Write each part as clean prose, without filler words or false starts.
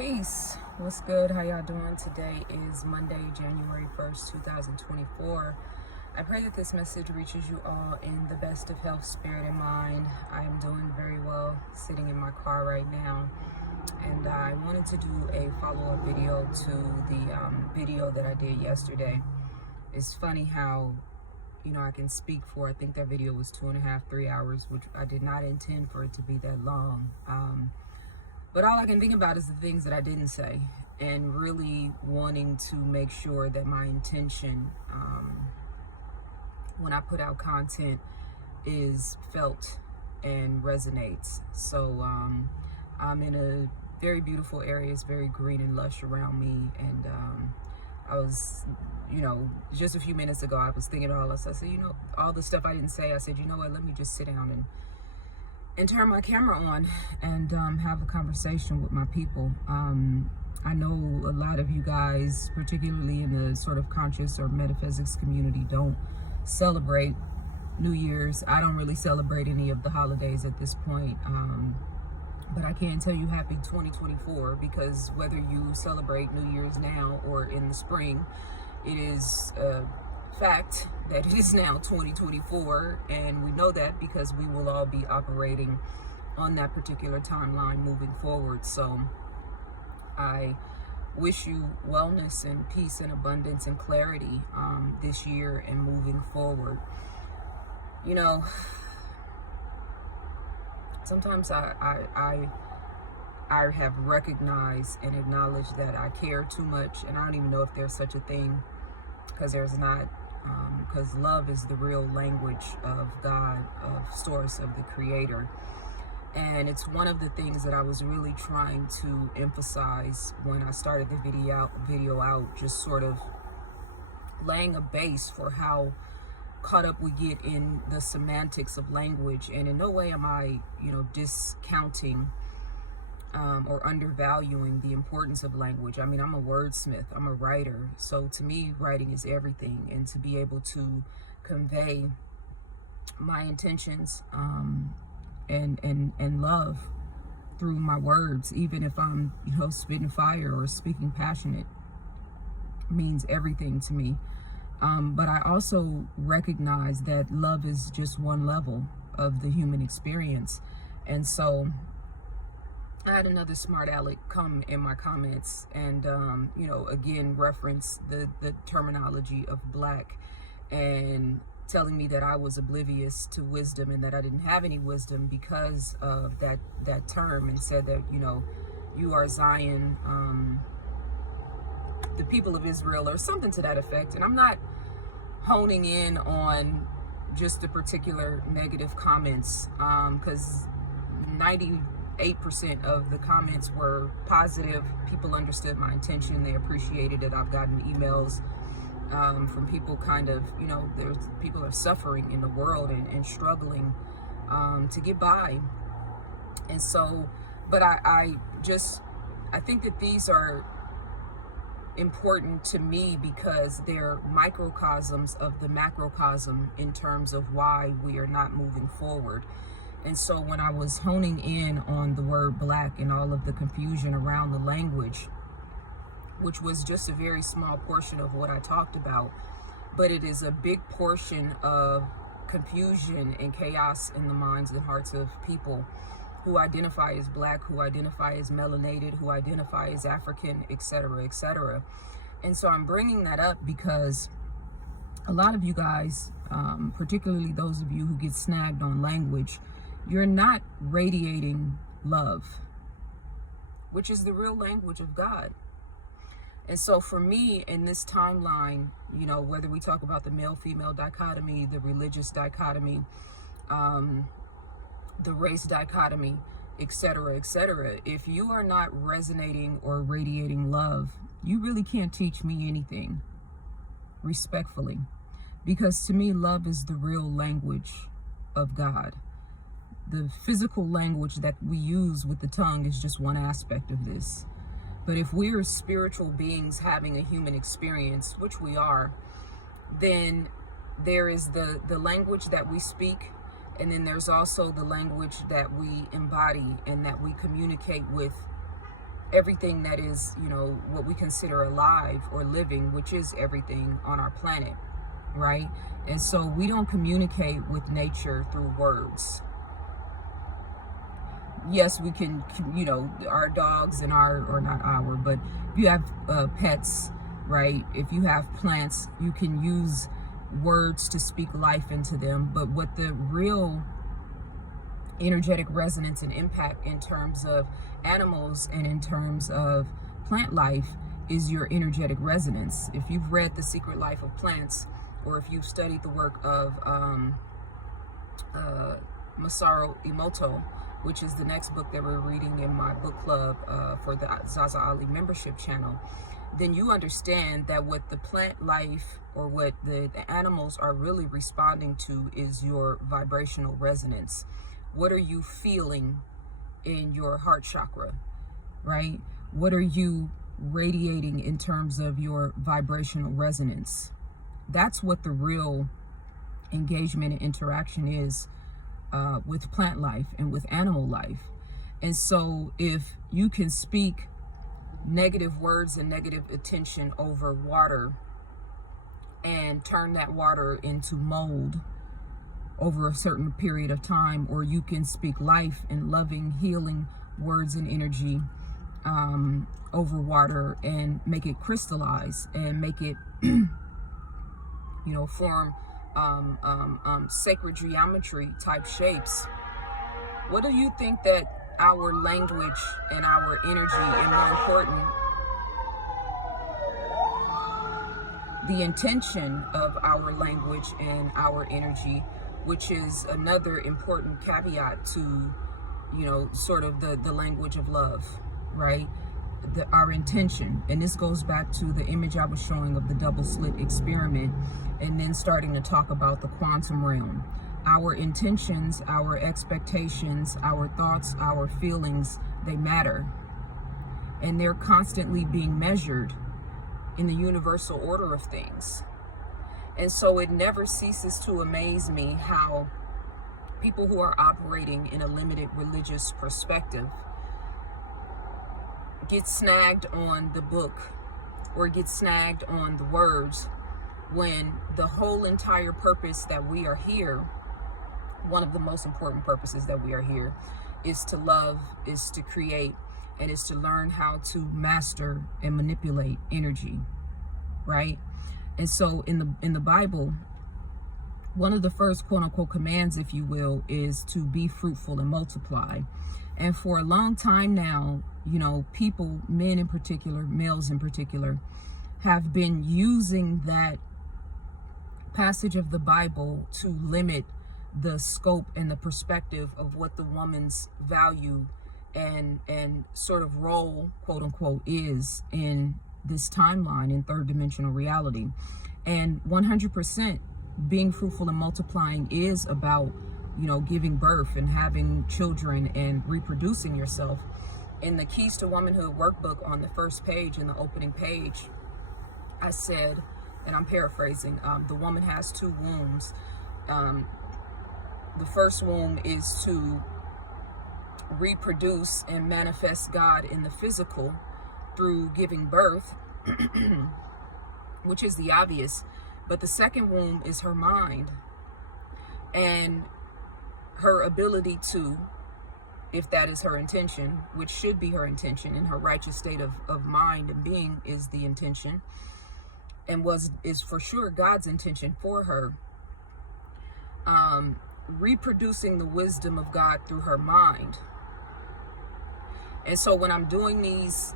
Peace. What's good? How y'all doing? Today is Monday, January 1st, 2024. I pray that this message reaches you all in the best of health, spirit, and mind. I am doing very well, sitting in my car right now. And I wanted to do a follow-up video to the video that I did yesterday. It's funny how, I can speak for, I think that video was 2.5, 3 hours, which I did not intend for it to be that long. But all I can think about is the things that I didn't say, and really wanting to make sure that my intention when I put out content is felt and resonates. So I'm in a very beautiful area. It's very green and lush around me. And I was, just a few minutes ago, I was thinking all this. I said, all the stuff I didn't say, I said, you know what, let me just sit down and turn my camera on and have a conversation with my people. I know a lot of you guys, particularly in the sort of conscious or metaphysics community, don't celebrate New Year's. I don't really celebrate any of the holidays at this point. But I can tell you happy 2024, because whether you celebrate New Year's now or in the spring, it is fact that it is now 2024, and we know that because we will all be operating on that particular timeline moving forward. So I wish you wellness and peace and abundance and clarity this year and moving forward. Sometimes I have recognized and acknowledged that I care too much, and I don't even know if there's such a thing, because there's not. Because love is the real language of God, of source, of the creator. And it's one of the things that I was really trying to emphasize when I started the video out, just sort of laying a base for how caught up we get in the semantics of language. And in no way am I, discounting or undervaluing the importance of language. I mean, I'm a wordsmith, I'm a writer. So to me, writing is everything. And to be able to convey my intentions and love through my words, even if I'm, spitting fire or speaking passionate, means everything to me. But I also recognize that love is just one level of the human experience. And so I had another smart aleck come in my comments and, again, reference the terminology of Black, and telling me that I was oblivious to wisdom and that I didn't have any wisdom because of that term, and said that, you are Zion, the people of Israel, or something to that effect. And I'm not honing in on just the particular negative comments, because 98% of the comments were positive. People understood my intention. They appreciated it. I've gotten emails from people there's people are suffering in the world and struggling to get by. And so, but I think that these are important to me because they're microcosms of the macrocosm in terms of why we are not moving forward. And so when I was honing in on the word Black and all of the confusion around the language, which was just a very small portion of what I talked about, but it is a big portion of confusion and chaos in the minds and hearts of people who identify as Black, who identify as melanated, who identify as African, etc., etc. And so I'm bringing that up because a lot of you guys, particularly those of you who get snagged on language, you're not radiating love, which is the real language of God. And so for me, in this timeline, whether we talk about the male-female dichotomy, the religious dichotomy, the race dichotomy, etc., etc., if you are not resonating or radiating love, you really can't teach me anything, respectfully. Because to me, love is the real language of God. The physical language that we use with the tongue is just one aspect of this. But if we're spiritual beings having a human experience, which we are, then there is the language that we speak, and then there's also the language that we embody and that we communicate with everything that is, what we consider alive or living, which is everything on our planet, right? And so we don't communicate with nature through words. Yes, we can, our dogs and or not our, but if you have pets, right? If you have plants, you can use words to speak life into them. But what the real energetic resonance and impact in terms of animals and in terms of plant life is your energetic resonance. If you've read The Secret Life of Plants, or if you've studied the work of Masaru Emoto, which is the next book that we're reading in my book club for the ZaZa Ali membership channel, then you understand that what the plant life or what the animals are really responding to is your vibrational resonance. What are you feeling in your heart chakra, right? What are you radiating in terms of your vibrational resonance? That's what the real engagement and interaction is with plant life and with animal life. And so if you can speak negative words and negative attention over water and turn that water into mold over a certain period of time, or you can speak life and loving, healing words and energy over water and make it crystallize and make it, form sacred geometry type shapes. What do you think that our language and our energy, and more important, the intention of our language and our energy, which is another important caveat to, sort of the language of love, right? Our intention, and this goes back to the image I was showing of the double slit experiment, and then starting to talk about the quantum realm. Our intentions, our expectations, our thoughts, our feelings, they matter, and they're constantly being measured in the universal order of things. And so it never ceases to amaze me how people who are operating in a limited religious perspective get snagged on the book or get snagged on the words, when the whole entire purpose that we are here, one of the most important purposes that we are here, is to love, is to create, and is to learn how to master and manipulate energy, right? And so in the Bible, one of the first quote unquote commands, if you will, is to be fruitful and multiply. And for a long time now, people, men in particular, males in particular, have been using that passage of the Bible to limit the scope and the perspective of what the woman's value and sort of role, quote unquote, is in this timeline in third dimensional reality. And 100% being fruitful and multiplying is about, giving birth and having children and reproducing yourself. In the Keys to Womanhood workbook, on the first page, in the opening page, I said, and I'm paraphrasing, the woman has two wombs. The first womb is to reproduce and manifest God in the physical through giving birth, which is the obvious. But the second womb is her mind and her ability to, if that is her intention, which should be her intention, in her righteous state of mind and being is the intention, and is for sure God's intention for her, reproducing the wisdom of God through her mind. And so when I'm doing these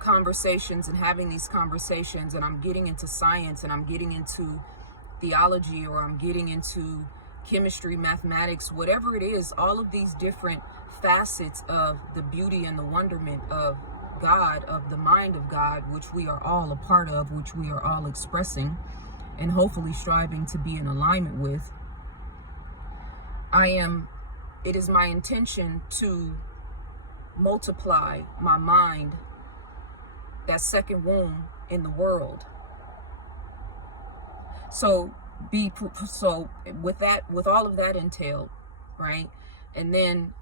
conversations and having these conversations, and I'm getting into science, and I'm getting into theology, or I'm getting into chemistry, mathematics, whatever it is, all of these different facets of the beauty and the wonderment of God, of the mind of God, which we are all a part of, which we are all expressing and hopefully striving to be in alignment with, it is my intention to multiply my mind, that second womb in the world. So with all of that entailed, right? And then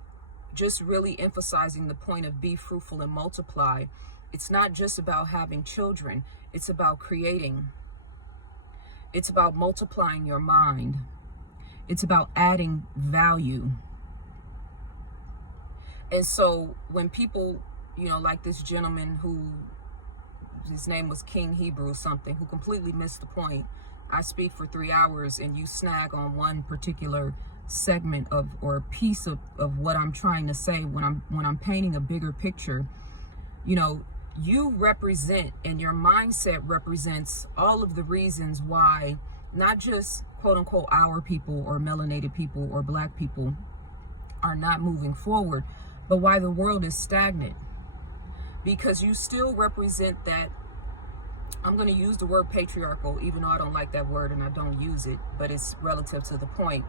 just really emphasizing the point of be fruitful and multiply. It's not just about having children. It's about creating. It's about multiplying your mind. It's about adding value. And so when people, like this gentleman who, his name was King Hebrew something, who completely missed the point. I speak for 3 hours and you snag on one particular segment of, or a piece of what I'm trying to say when I'm painting a bigger picture. You represent, and your mindset represents all of the reasons why not just quote unquote our people or melanated people or black people are not moving forward, but why the world is stagnant. Because you still represent that, I'm going to use the word patriarchal, even though I don't like that word and I don't use it, but it's relative to the point.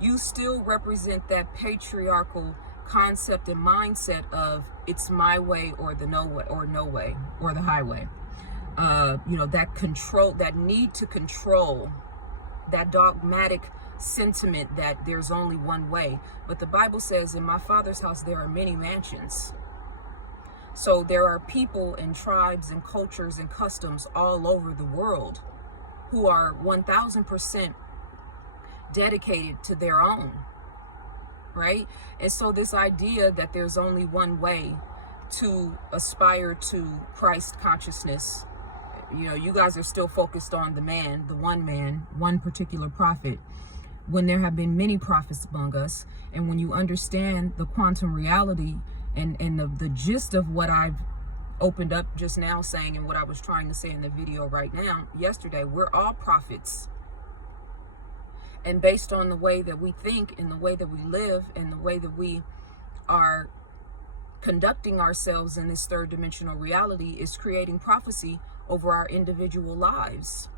You still represent that patriarchal concept and mindset of it's my way or the no way or the highway. That control, that need to control, that dogmatic sentiment that there's only one way. But the Bible says, in my Father's house there are many mansions. So there are people and tribes and cultures and customs all over the world who are 1000% dedicated to their own, right? And so this idea that there's only one way to aspire to Christ consciousness, you guys are still focused on the man, one particular prophet, when there have been many prophets among us. And when you understand the quantum reality and the gist of what I've opened up just now saying, and what I was trying to say in the video right now, yesterday, we're all prophets. And based on the way that we think and the way that we live and the way that we are conducting ourselves in this third dimensional reality is creating prophecy over our individual lives.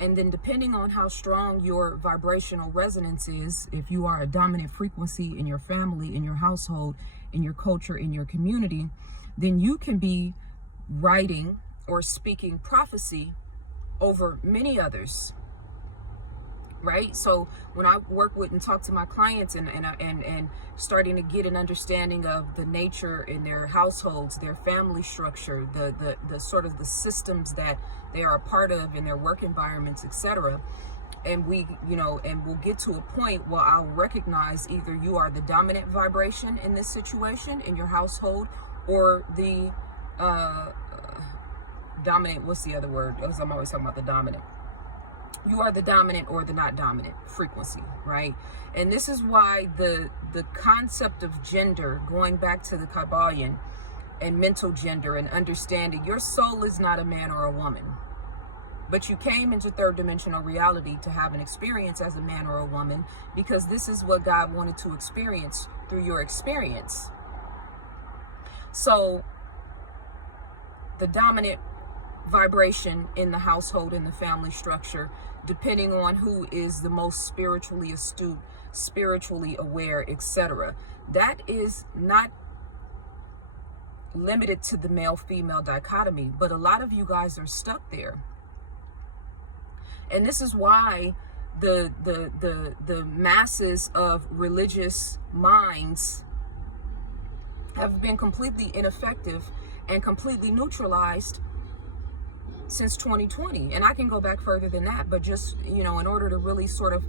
And then depending on how strong your vibrational resonance is, if you are a dominant frequency in your family, in your household, in your culture, in your community, then you can be writing or speaking prophecy over many others. Right? So when I work with and talk to my clients and starting to get an understanding of the nature in their households, their family structure, the sort of the systems that they are a part of in their work environments, etc. And we, and we'll get to a point where I'll recognize either you are the dominant vibration in this situation in your household, or the dominant, what's the other word? Because I'm always talking about the dominant. You are the dominant or the not dominant frequency, right? And this is why the concept of gender, going back to the Kabbalion and mental gender and understanding, your soul is not a man or a woman, but you came into third dimensional reality to have an experience as a man or a woman, because this is what God wanted to experience through your experience. So the dominant vibration in the household, in the family structure, depending on who is the most spiritually astute, spiritually aware, etc. That is not limited to the male-female dichotomy, but a lot of you guys are stuck there. And this is why the masses of religious minds have been completely ineffective and completely neutralized since 2020. And I can go back further than that, but just, in order to really sort of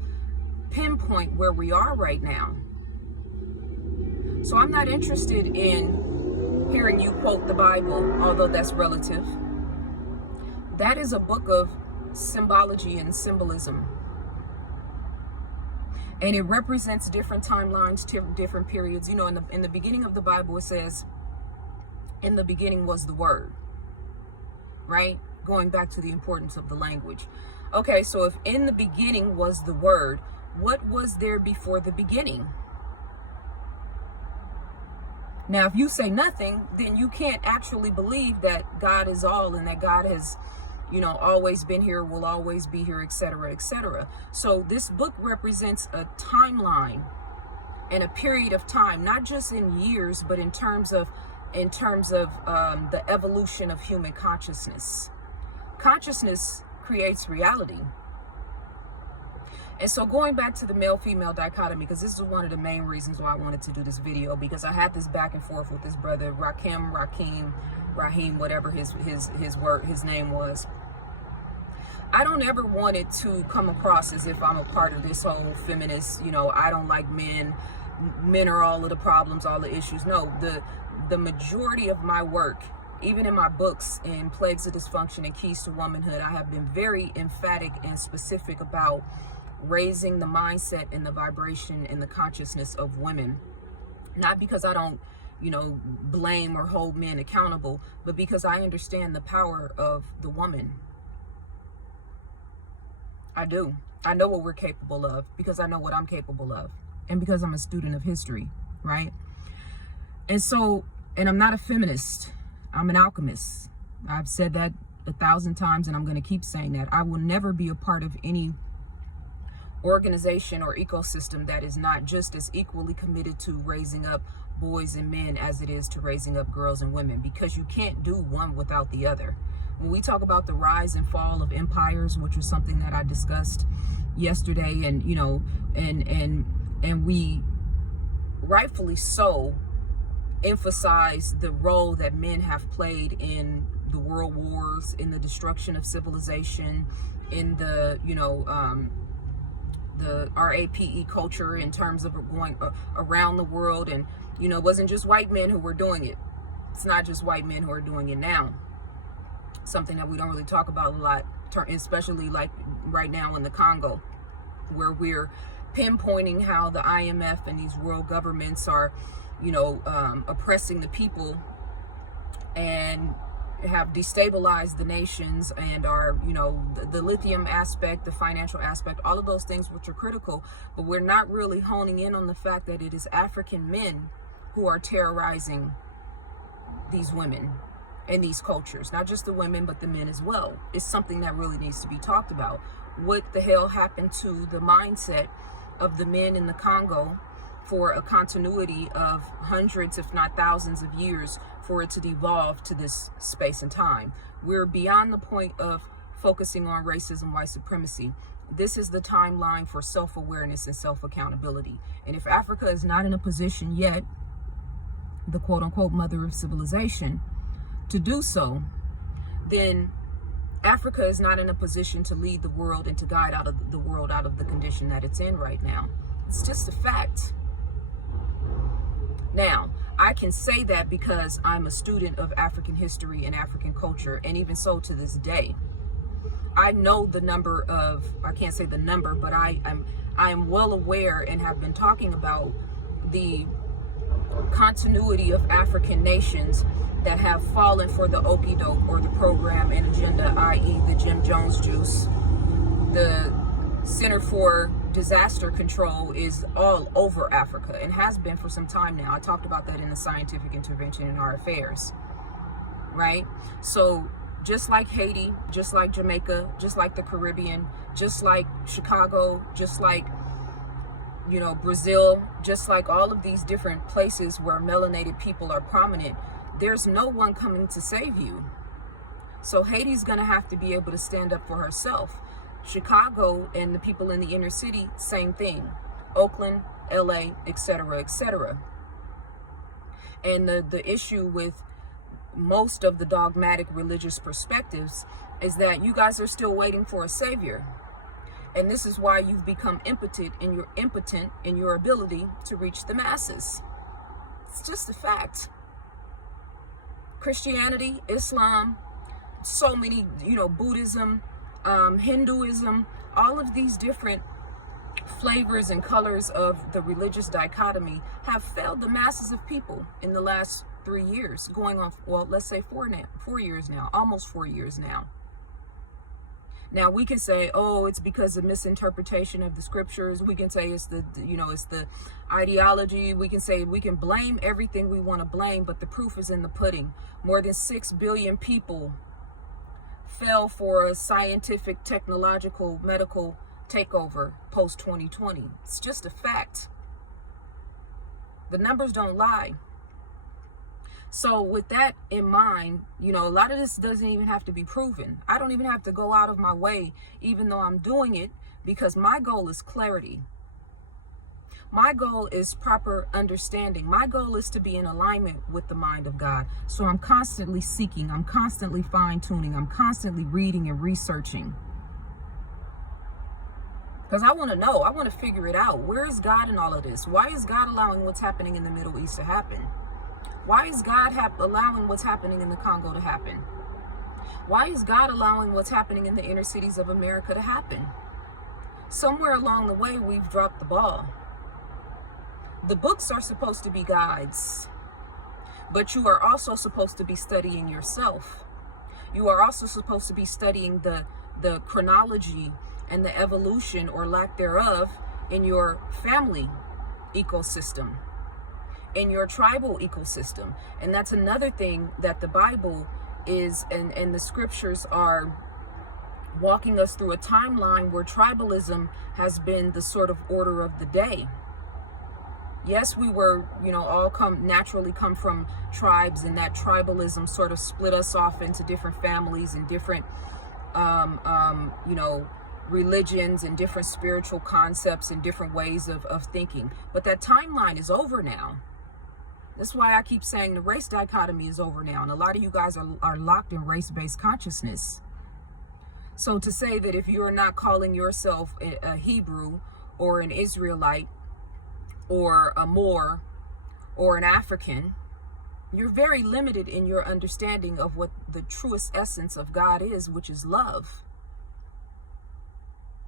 pinpoint where we are right now. So I'm not interested in hearing you quote the Bible, although that's relative. That is a book of symbology and symbolism. And it represents different timelines, different periods. In the beginning of the Bible, it says, in the beginning was the Word, right? Going back to the importance of the language. Okay, so if in the beginning was the Word, what was there before the beginning? Now, if you say nothing, then you can't actually believe that God is all and that God has, always been here, will always be here, etc., etc. So this book represents a timeline and a period of time, not just in years, but in terms of the evolution of human consciousness. Consciousness creates reality. And so going back to the male-female dichotomy, because this is one of the main reasons why I wanted to do this video, because I had this back and forth with this brother, Rahim, whatever his name was. I don't ever want it to come across as if I'm a part of this whole feminist, I don't like men are all of the problems, all the issues. No, the majority of my work, even in my books in Plagues of Dysfunction and Keys to Womanhood, I have been very emphatic and specific about raising the mindset and the vibration and the consciousness of women. Not because I don't, blame or hold men accountable, but because I understand the power of the woman. I do. I know what we're capable of because I know what I'm capable of, and because I'm a student of history, right? And so, and I'm not a feminist. I'm an alchemist. I've said that 1,000 times, and I'm going to keep saying that. I will never be a part of any organization or ecosystem that is not just as equally committed to raising up boys and men as it is to raising up girls and women, because you can't do one without the other. When we talk about the rise and fall of empires, which was something that I discussed yesterday, and and we rightfully so emphasize the role that men have played in the world wars, in the destruction of civilization, in the the RAPE culture, in terms of going around the world. And it wasn't just white men who were doing it. It's not just white men who are doing it now. Something that we don't really talk about a lot, especially like right now in the Congo, where we're pinpointing how the IMF and these world governments are, oppressing the people and have destabilized the nations, and are, the lithium aspect, the financial aspect, all of those things which are critical. But we're not really honing in on the fact that it is African men who are terrorizing these women and these cultures, not just the women, but the men as well. It's something that really needs to be talked about. What the hell happened to the mindset of the men in the Congo for a continuity of hundreds, if not thousands of years, for it to devolve to this space and time? We're beyond the point of focusing on racism, white supremacy. This is the timeline for self-awareness and self-accountability. And if Africa is not in a position yet, the quote-unquote mother of civilization, to do so, then Africa is not in a position to lead the world and to guide the world out of the condition that it's in right now. It's just a fact. Now, I can say that because I'm a student of African history and African culture, and even so to this day. I know the number of, I can't say the number, but I am well aware and have been talking about the continuity of African nations that have fallen for the okie doke or the program and agenda, i.e. the Jim Jones juice. The Center for Disaster Control is all over Africa and has been for some time now. I talked about that in the Scientific Intervention in Our Affairs, right? So just like Haiti, just like Jamaica, just like the Caribbean, just like Chicago, just like Brazil, just like all of these different places where melanated people are prominent, there's no one coming to save you. So Haiti's gonna have to be able to stand up for herself. Chicago and the people in the inner city, same thing. Oakland, LA, etc., etc. And the issue with most of the dogmatic religious perspectives is that you guys are still waiting for a savior. And this is why you've become impotent in your ability to reach the masses. It's just a fact. Christianity, Islam, so many, Buddhism, Hinduism, all of these different flavors and colors of the religious dichotomy have failed the masses of people in the last 3 years, going on, well, let's say 4 years now, almost 4 years now. Now we can say, oh, it's because of misinterpretation of the scriptures. We can say it's the ideology. We can say, we can blame everything we want to blame, but the proof is in the pudding. More than 6 billion people fell for a scientific, technological, medical takeover post 2020. It's just a fact. The numbers don't lie. So with that in mind, a lot of this doesn't even have to be proven. I don't even have to go out of my way, even though I'm doing it, because my goal is clarity. My goal is proper understanding. My goal is to be in alignment with the mind of God. So I'm constantly seeking, I'm constantly fine-tuning, I'm constantly reading and researching. Because I want to know, I want to figure it out. Where is God in all of this? Why is God allowing what's happening in the Middle East to happen? Why is God allowing what's happening in the Congo to happen? Why is God allowing what's happening in the inner cities of America to happen? Somewhere along the way, we've dropped the ball. The books are supposed to be guides, but you are also supposed to be studying yourself. You are also supposed to be studying the chronology and the evolution or lack thereof in your family ecosystem, in your tribal ecosystem. And that's another thing that the Bible is, and the scriptures are walking us through a timeline where tribalism has been the sort of order of the day. Yes, we were, all naturally come from tribes, and that tribalism sort of split us off into different families and different, religions and different spiritual concepts and different ways of thinking. But that timeline is over now. That's why I keep saying the race dichotomy is over now. And a lot of you guys are locked in race-based consciousness. So to say that if you're not calling yourself a Hebrew or an Israelite, or a Moor, or an African, you're very limited in your understanding of what the truest essence of God is, which is love.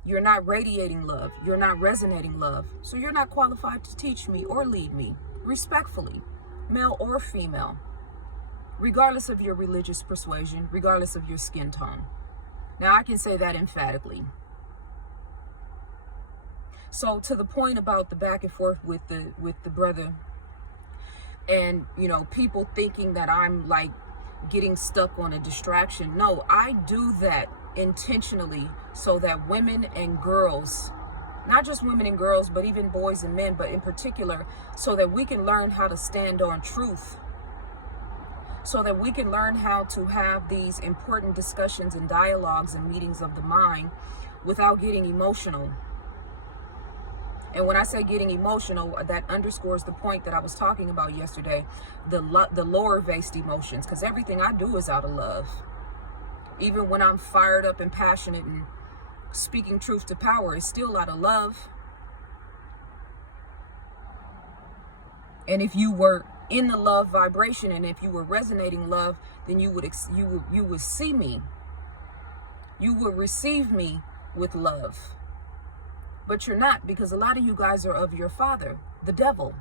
You're not radiating love. You're not resonating love. So you're not qualified to teach me or lead me, respectfully, male or female, regardless of your religious persuasion, regardless of your skin tone. Now, I can say that emphatically. So to the point about the back and forth with the brother, and people thinking that I'm like getting stuck on a distraction. No, I do that intentionally so that women and girls, not just women and girls, but even boys and men, but in particular, so that we can learn how to stand on truth, so that we can learn how to have these important discussions and dialogues and meetings of the mind without getting emotional. And when I say getting emotional, that underscores the point that I was talking about yesterday, the lower-based emotions, because everything I do is out of love. Even when I'm fired up and passionate and speaking truth to power, it's still out of love. And if you were in the love vibration, and if you were resonating love, then you would see me. You would receive me with love. But you're not, because a lot of you guys are of your father, the devil.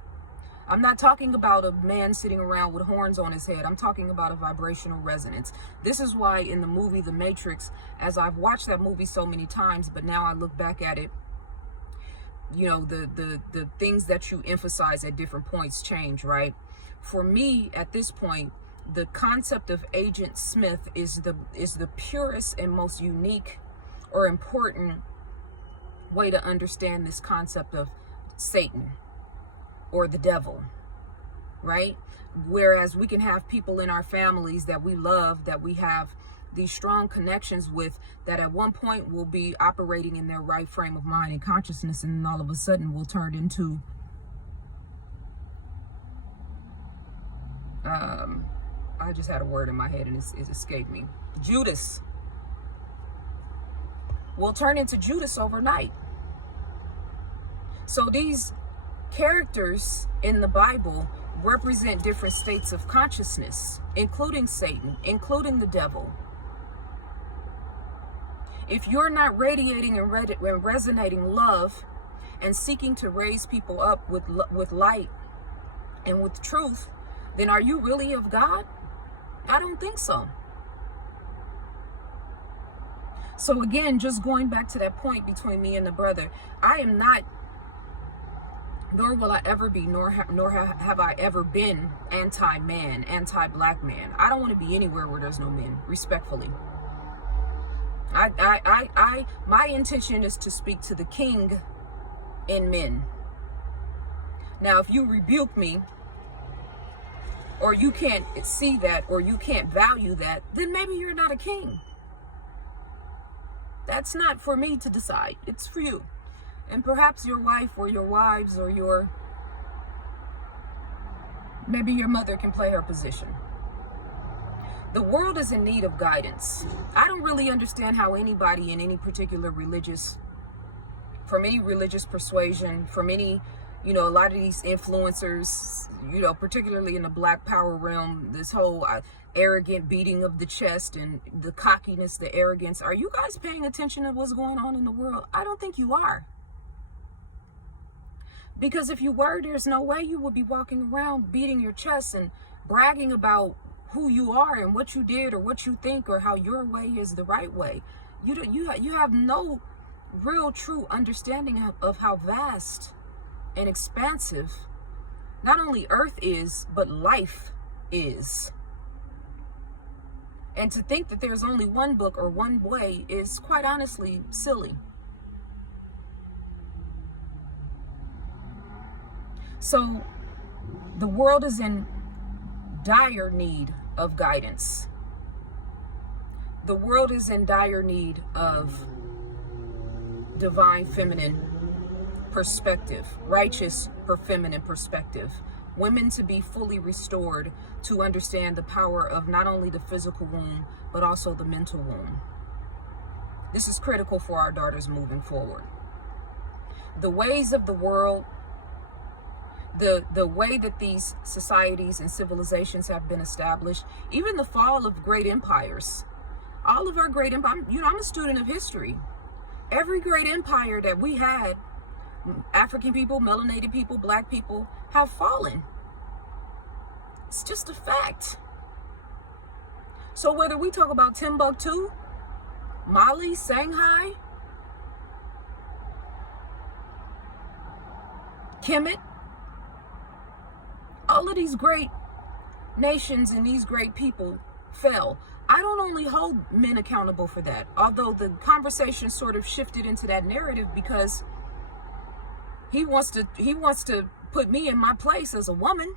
I'm not talking about a man sitting around with horns on his head. I'm talking about a vibrational resonance. This is why in the movie The Matrix, as I've watched that movie so many times, but now I look back at it, the things that you emphasize at different points change, right? For me, at this point, the concept of Agent Smith is the purest and most unique or important way to understand this concept of Satan or the devil, right? Whereas we can have people in our families that we love, that we have these strong connections with, that at one point will be operating in their right frame of mind and consciousness, and then all of a sudden will turn into I just had a word in my head and it escaped me. Judas. Will turn into Judas overnight. So these characters in the Bible represent different states of consciousness, including Satan, including the devil. If you're not radiating and resonating love and seeking to raise people up with light and with truth, then are you really of God? I don't think so. So again, just going back to that point between me and the brother, I am not, nor will I ever be, nor have I ever been anti-man, anti-black man. I don't want to be anywhere where there's no men, respectfully. My intention is to speak to the king in men. Now, if you rebuke me, or you can't see that, or you can't value that, then maybe you're not a king. That's not for me to decide. It's for you. And perhaps your wife or your wives or maybe your mother can play her position. The world is in need of guidance. I don't really understand how anybody in any particular from any religious persuasion, from any, a lot of these influencers, particularly in the Black Power realm, this whole arrogant beating of the chest and the cockiness, the arrogance. Are you guys paying attention to what's going on in the world? I don't think you are. Because if you were, there's no way you would be walking around beating your chest and bragging about who you are and what you did or what you think or how your way is the right way. You have no real true understanding of how vast and expansive not only earth is, but life is. And to think that there's only one book or one way is quite honestly silly. So the world is in dire need of guidance. The world is in dire need of divine feminine perspective, righteous for feminine perspective. Women to be fully restored to understand the power of not only the physical womb, but also the mental womb. This is critical for our daughters moving forward. The ways of the world, the way that these societies and civilizations have been established, even the fall of great empires, all of our great empires, I'm a student of history. Every great empire that we had, African people, melanated people, Black people, have fallen. It's just a fact. So whether we talk about Timbuktu, Mali, Shanghai, Kemet, all of these great nations and these great people fell. I don't only hold men accountable for that, although the conversation sort of shifted into that narrative because he wants to put me in my place as a woman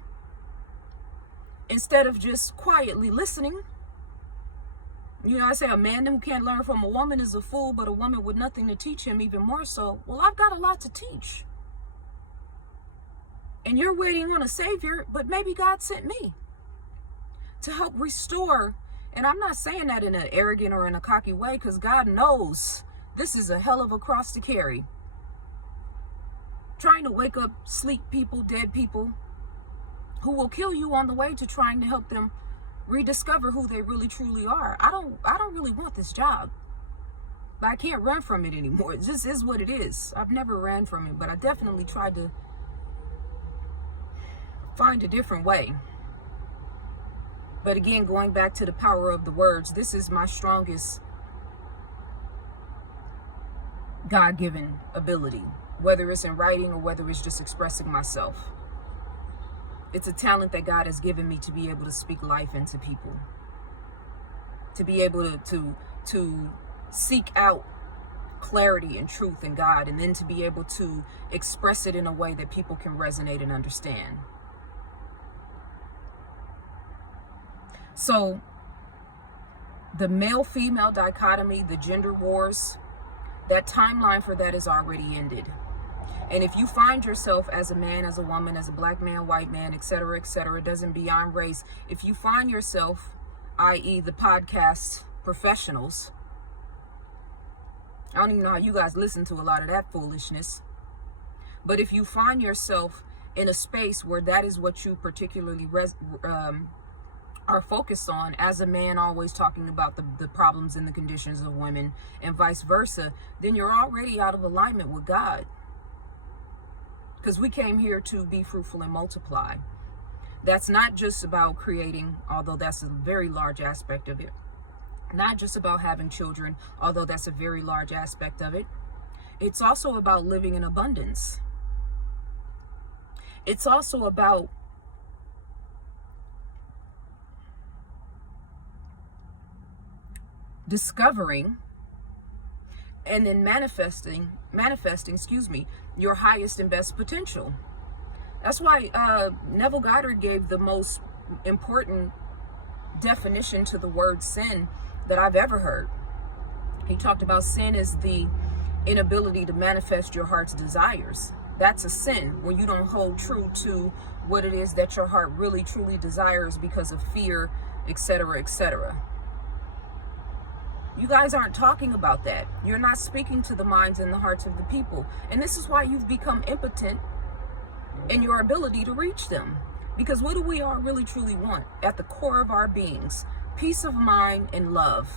instead of just quietly listening. I say a man who can't learn from a woman is a fool, but a woman with nothing to teach him even more so. Well, I've got a lot to teach. And you're waiting on a savior, but maybe God sent me to help restore. And I'm not saying that in an arrogant or in a cocky way, because God knows this is a hell of a cross to carry. Trying to wake up sleep people, dead people, who will kill you on the way to trying to help them rediscover who they really truly are. I don't really want this job, but I can't run from it anymore. It just is what it is. I've never ran from it, but I definitely tried to find a different way. But again, going back to the power of the words, this is my strongest God-given ability, whether it's in writing or whether it's just expressing myself. It's a talent that God has given me to be able to speak life into people, to be able to seek out clarity and truth in God, and then to be able to express it in a way that people can resonate and understand. So the male-female dichotomy, the gender wars, that timeline for that is already ended. And if you find yourself as a man, as a woman, as a Black man, white man, etc., it doesn't beyond race. If you find yourself, i.e. the podcast professionals, I don't even know how you guys listen to a lot of that foolishness. But if you find yourself in a space where that is what you particularly are focused on, as a man always talking about the problems and the conditions of women and vice versa, then you're already out of alignment with God. Because we came here to be fruitful and multiply. That's not just about creating, although that's a very large aspect of it. Not just about having children, although that's a very large aspect of it. It's also about living in abundance. It's also about discovering and then manifesting, your highest and best potential. That's why Neville Goddard gave the most important definition to the word sin that I've ever heard. He talked about sin is the inability to manifest your heart's desires. That's a sin, when you don't hold true to what it is that your heart really truly desires because of fear, etc., etc. You guys aren't talking about that. You're not speaking to the minds and the hearts of the people. And this is why you've become impotent in your ability to reach them. Because what do we all really truly want at the core of our beings? Peace of mind and love.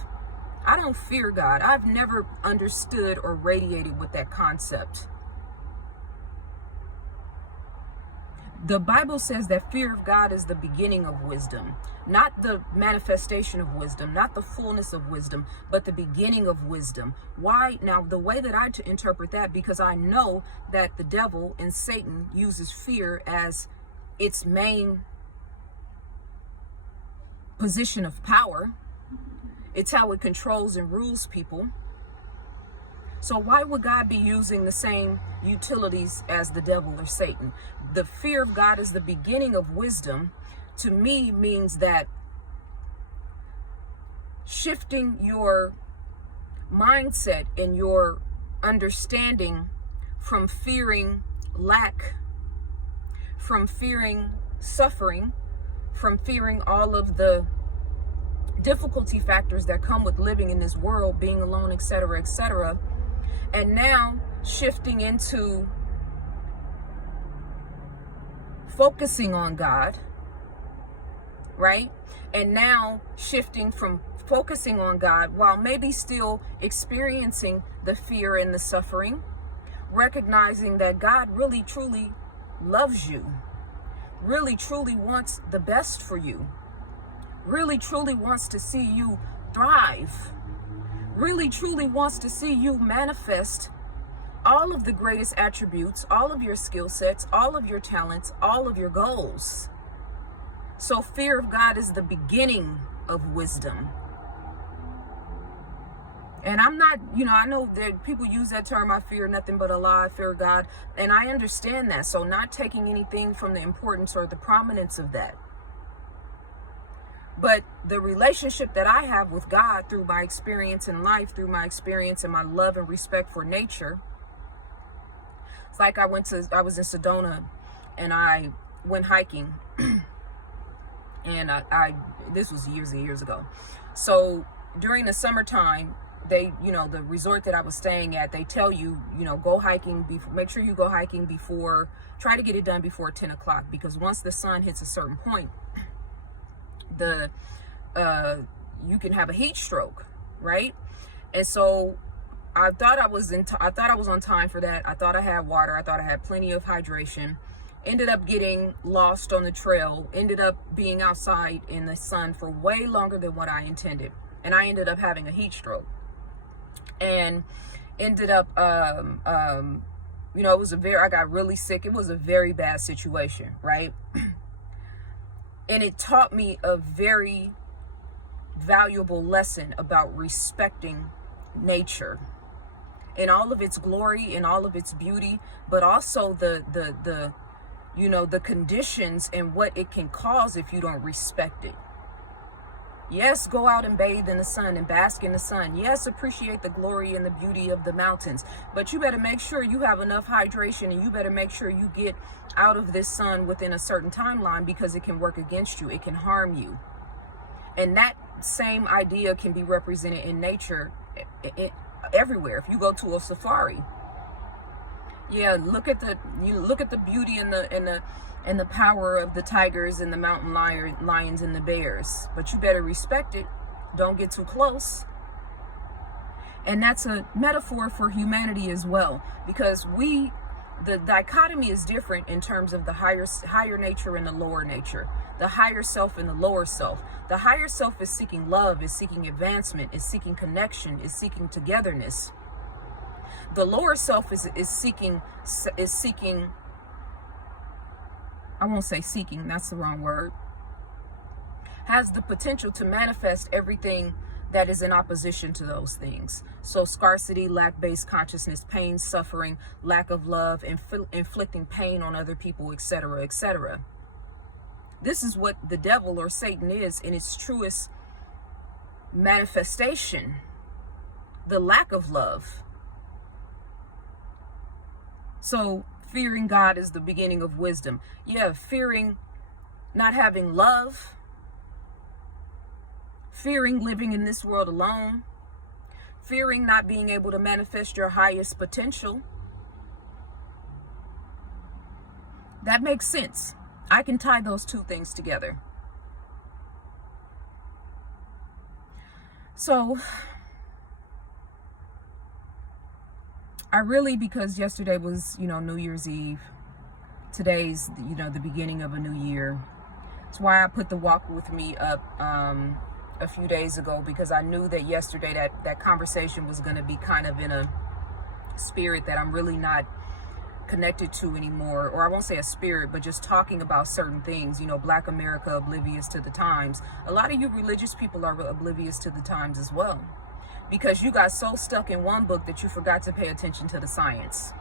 I don't fear God. I've never understood or radiated with that concept. The Bible says that fear of God is the beginning of wisdom, not the manifestation of wisdom, not the fullness of wisdom, but the beginning of wisdom. Why? Now, the way that I interpret that, because I know that the devil and Satan uses fear as its main position of power. It's how it controls and rules people. So why would God be using the same utilities as the devil or Satan? The fear of God is the beginning of wisdom, to me, means that shifting your mindset and your understanding from fearing lack, from fearing suffering, from fearing all of the difficulty factors that come with living in this world, being alone, etc., etc., and now shifting into focusing on God, right? And now shifting from focusing on God while maybe still experiencing the fear and the suffering, recognizing that God really truly loves you, really truly wants the best for you, really truly wants to see you thrive, really truly wants to see you manifest all of the greatest attributes, all of your skill sets, all of your talents, all of your goals. So fear of God is the beginning of wisdom. And I'm not, I know that people use that term, I fear nothing but Allah, I fear God. And I understand that. So not taking anything from the importance or the prominence of that. But the relationship that I have with God through my experience in life, through my experience and my love and respect for nature. It's like I was in Sedona and I went hiking and this was years and years ago. So during the summertime, they, the resort that I was staying at, they tell you, go hiking, make sure you go hiking before, try to get it done before 10 o'clock, because once the sun hits a certain point, you can have a heat stroke, right? And so I thought I was on time for that. I thought I had water. I thought I had plenty of hydration. Ended up getting lost on the trail. Ended up being outside in the sun for way longer than what I intended. And I ended up having a heat stroke. And ended up, I got really sick. It was a very bad situation, right? And it taught me a very valuable lesson about respecting nature in all of its glory and all of its beauty, but also the conditions and what it can cause if you don't respect it. Yes, go out and bathe in the sun and bask in the sun. Yes, appreciate the glory and the beauty of the mountains. But you better make sure you have enough hydration, and you better make sure you get out of this sun within a certain timeline, because it can work against you. It can harm you. And that same idea can be represented in nature everywhere. If you go to a safari, look at the beauty and the power of the tigers and the mountain lions and the bears. But you better respect it. Don't get too close. And that's a metaphor for humanity as well, because the dichotomy is different in terms of the higher nature and the lower nature, the higher self and the lower self. The higher self is seeking love, is seeking advancement, is seeking connection, is seeking togetherness. The lower self is seeking, I won't say seeking, that's the wrong word, has the potential to manifest everything that is in opposition to those things. So scarcity, lack-based consciousness, pain, suffering, lack of love, inflicting pain on other people, etc., etc. This is what the devil or Satan is in its truest manifestation. the lack of love. So fearing God is the beginning of wisdom. Yeah, fearing not having love, fearing living in this world alone, fearing not being able to manifest your highest potential. That makes sense. I can tie those two things together. So I really, because yesterday was, New Year's Eve. Today's, the beginning of a new year. That's why I put the walk with me up a few days ago, because I knew that yesterday that conversation was going to be kind of in a spirit that I'm really not connected to anymore. Or I won't say a spirit, but just talking about certain things. Black America oblivious to the times. A lot of you religious people are oblivious to the times as well, because you got so stuck in one book that you forgot to pay attention to the science.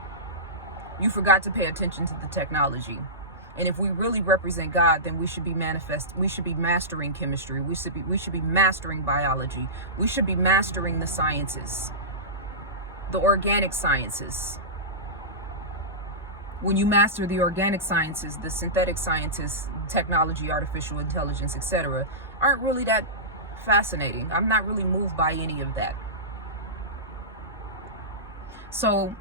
You forgot to pay attention to the technology. And if we really represent God, then we should be mastering chemistry. We should be mastering biology. We should be mastering the sciences, the organic sciences. When you master the organic sciences, the synthetic sciences, technology, artificial intelligence, etc., aren't really that fascinating. I'm not really moved by any of that. So,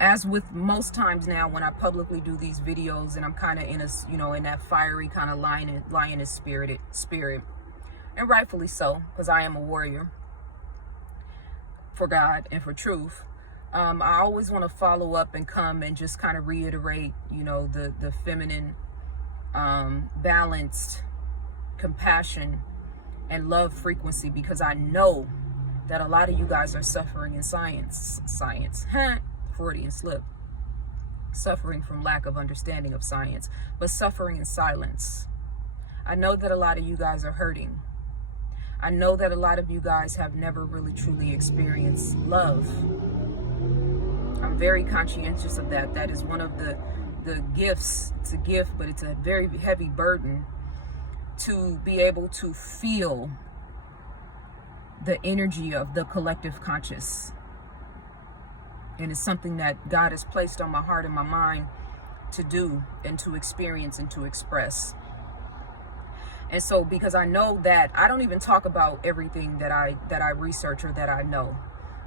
as with most times now when I publicly do these videos and I'm kind of in a, in that fiery kind of lioness spirit, and rightfully so, because I am a warrior for God and for truth. I always want to follow up and come and just kind of reiterate, the feminine, balanced compassion and love frequency, because I know that a lot of you guys are suffering in science, Freudian slip, suffering from lack of understanding of science, but suffering in silence. I know that a lot of you guys are hurting. I know that a lot of you guys have never really truly experienced love. I'm very conscientious of that. That is one of the gifts. It's a gift, but it's a very heavy burden to be able to feel the energy of the collective conscious. And it's something that God has placed on my heart and my mind to do and to experience and to express. And so, because I know that I don't even talk about everything that I research or that I know.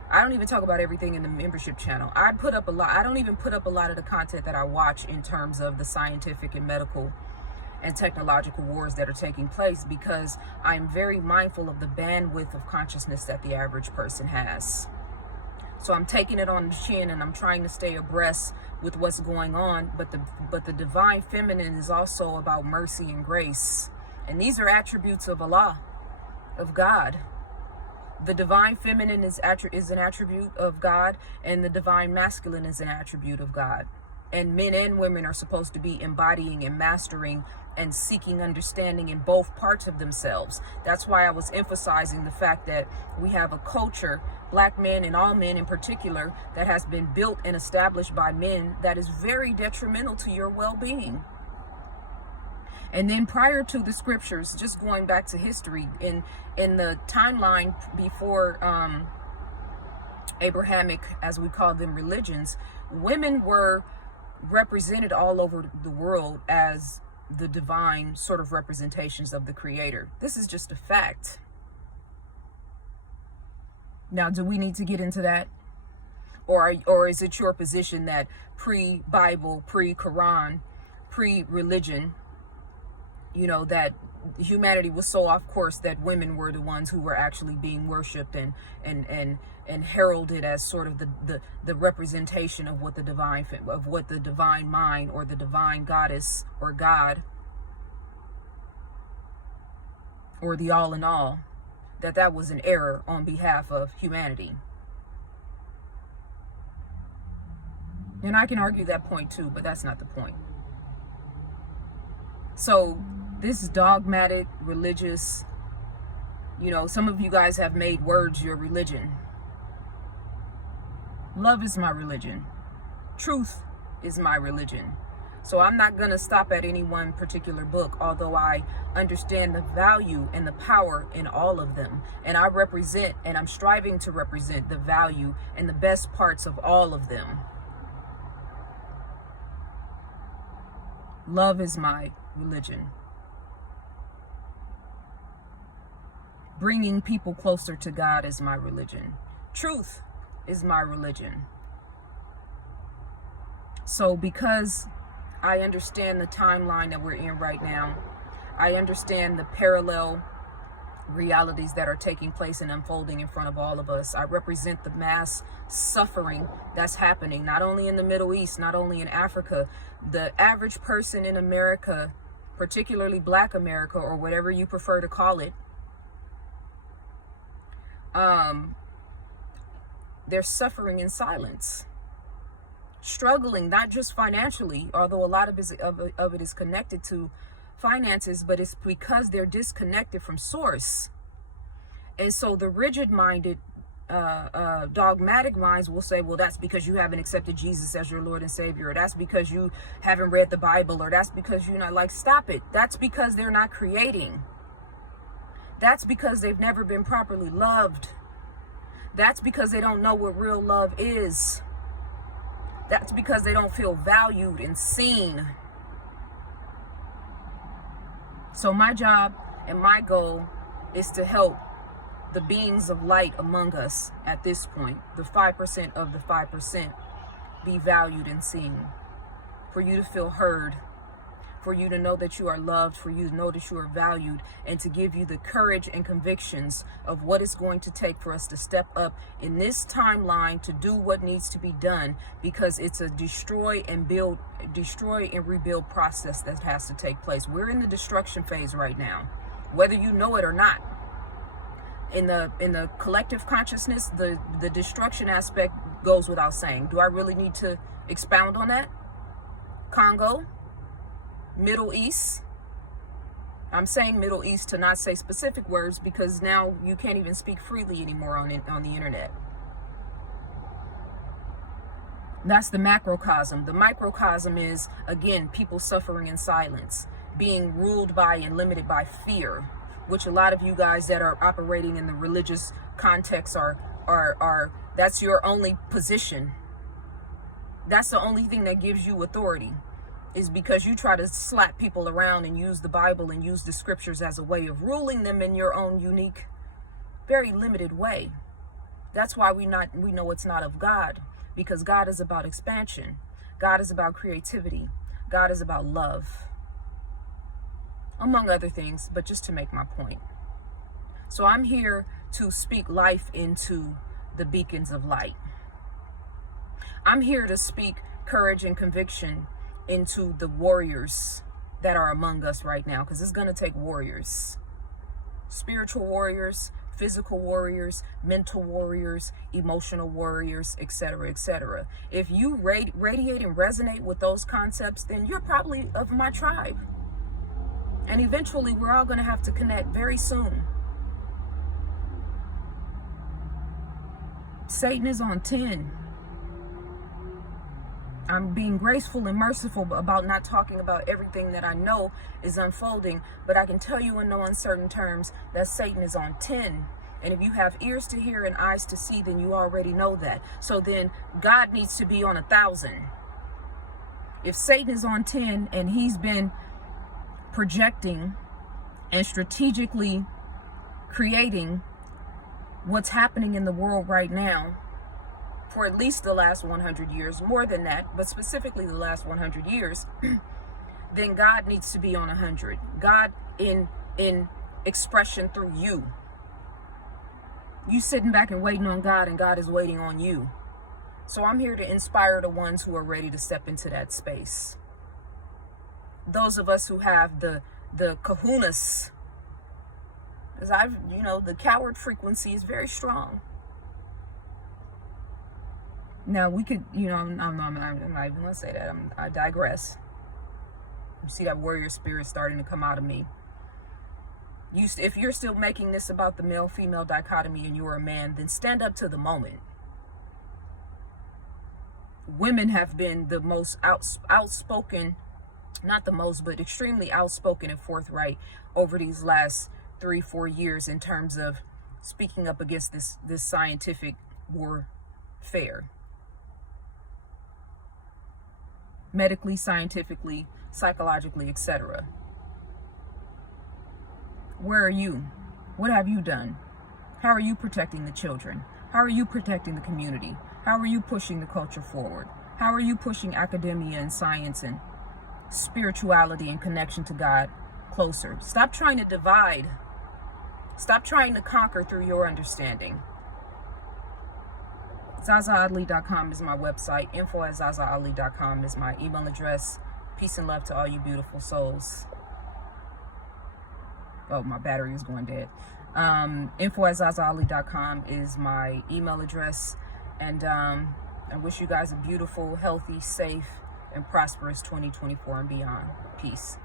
I don't even talk about everything in the membership channel. I don't even put up a lot of the content that I watch in terms of the scientific and medical and technological wars that are taking place, because I'm very mindful of the bandwidth of consciousness that the average person has. So I'm taking it on the chin and I'm trying to stay abreast with what's going on. But the divine feminine is also about mercy and grace. And these are attributes of Allah, of God. The divine feminine is an attribute of God, and the divine masculine is an attribute of God. And men and women are supposed to be embodying and mastering and seeking understanding in both parts of themselves. That's why I was emphasizing the fact that we have a culture, black men and all men in particular, that has been built and established by men that is very detrimental to your well-being. And then prior to the scriptures, just going back to history, in the timeline before Abrahamic, as we call them, religions, women were represented all over the world as the divine sort of representations of the Creator. This is just a fact. Now, do we need to get into that? Or is it your position that pre-Bible, pre-Quran, pre-religion, that humanity was so off course that women were the ones who were actually being worshipped and heralded as sort of the representation of what the divine mind or the divine goddess or God or the all in all, that was an error on behalf of humanity. And I can argue that point too, but that's not the point. So this dogmatic, religious, some of you guys have made words your religion. Love is my religion. Truth is my religion. So I'm not going to stop at any one particular book, although I understand the value and the power in all of them. And I represent, and I'm striving to represent, the value and the best parts of all of them. Love is my religion. Bringing people closer to God is my religion. Truth is my religion. So because I understand the timeline that we're in right now, I understand the parallel realities that are taking place and unfolding in front of all of us. I represent the mass suffering that's happening, not only in the Middle East, not only in Africa. The average person in America, particularly Black America, or whatever you prefer to call it, they're suffering in silence, struggling, not just financially, although a lot of it is connected to finances, but it's because they're disconnected from source. And so the rigid-minded, dogmatic minds will say, well, that's because you haven't accepted Jesus as your Lord and Savior, or that's because you haven't read the Bible, or that's because you're not. Like, stop it. That's because they're not creating. That's because they've never been properly loved. That's because they don't know what real love is. That's because they don't feel valued and seen. So my job and my goal is to help the beings of light among us at this point, the 5% of the 5%, be valued and seen. For you to feel heard, for you to know that you are loved, for you to know that you are valued, and to give you the courage and convictions of what it's going to take for us to step up in this timeline to do what needs to be done, because it's a destroy and rebuild process that has to take place. We're in the destruction phase right now, whether you know it or not. In the collective consciousness, the destruction aspect goes without saying. Do I really need to expound on that? Congo, Middle East. I'm saying Middle East to not say specific words, because now you can't even speak freely anymore on the internet. That's the macrocosm. The microcosm is, again, people suffering in silence, being ruled by and limited by fear, which a lot of you guys that are operating in the religious context are that's your only position. That's the only thing that gives you authority, is because you try to slap people around and use the Bible and use the scriptures as a way of ruling them in your own unique, very limited way. That's why we know it's not of God, because God is about expansion. God is about creativity. God is about love, among other things, but just to make my point. So I'm here to speak life into the beacons of light. I'm here to speak courage and conviction into the warriors that are among us right now, because it's going to take warriors, spiritual warriors, physical warriors, mental warriors, emotional warriors, etc., etc. If you radiate and resonate with those concepts, then you're probably of my tribe. And eventually we're all going to have to connect very soon. Satan is on 10. I'm being graceful and merciful about not talking about everything that I know is unfolding, but I can tell you in no uncertain terms that Satan is on 10. And if you have ears to hear and eyes to see, then you already know that. So then God needs to be on 1,000. If Satan is on 10 and he's been projecting and strategically creating what's happening in the world right now for at least the last 100 years, more than that, but specifically the last 100 years, then God needs to be on 100. God in expression through you. You sitting back and waiting on God, and God is waiting on you. So I'm here to inspire the ones who are ready to step into that space. Those of us who have the kahunas, because the coward frequency is very strong. Now we could, I'm not even gonna say that. I digress. You see that warrior spirit starting to come out of me. If you're still making this about the male-female dichotomy and you're a man, then stand up to the moment. Women have been the most outspoken not the most, but extremely outspoken and forthright over these last 3-4 years in terms of speaking up against this scientific warfare. Medically, scientifically, psychologically, etc. Where are you? What have you done? How are you protecting the children? How are you protecting the community? How are you pushing the culture forward? How are you pushing academia and science and spirituality and connection to God closer? Stop trying to divide. Stop trying to conquer through your understanding. ZaZaAli.com is my website. info@ZaZaAli.com is my email address. Peace and love to all you beautiful souls. Oh, my battery is going dead. info@ZaZaAli.com is my email address. And I wish you guys a beautiful, healthy, safe, and prosperous 2024 and beyond. Peace.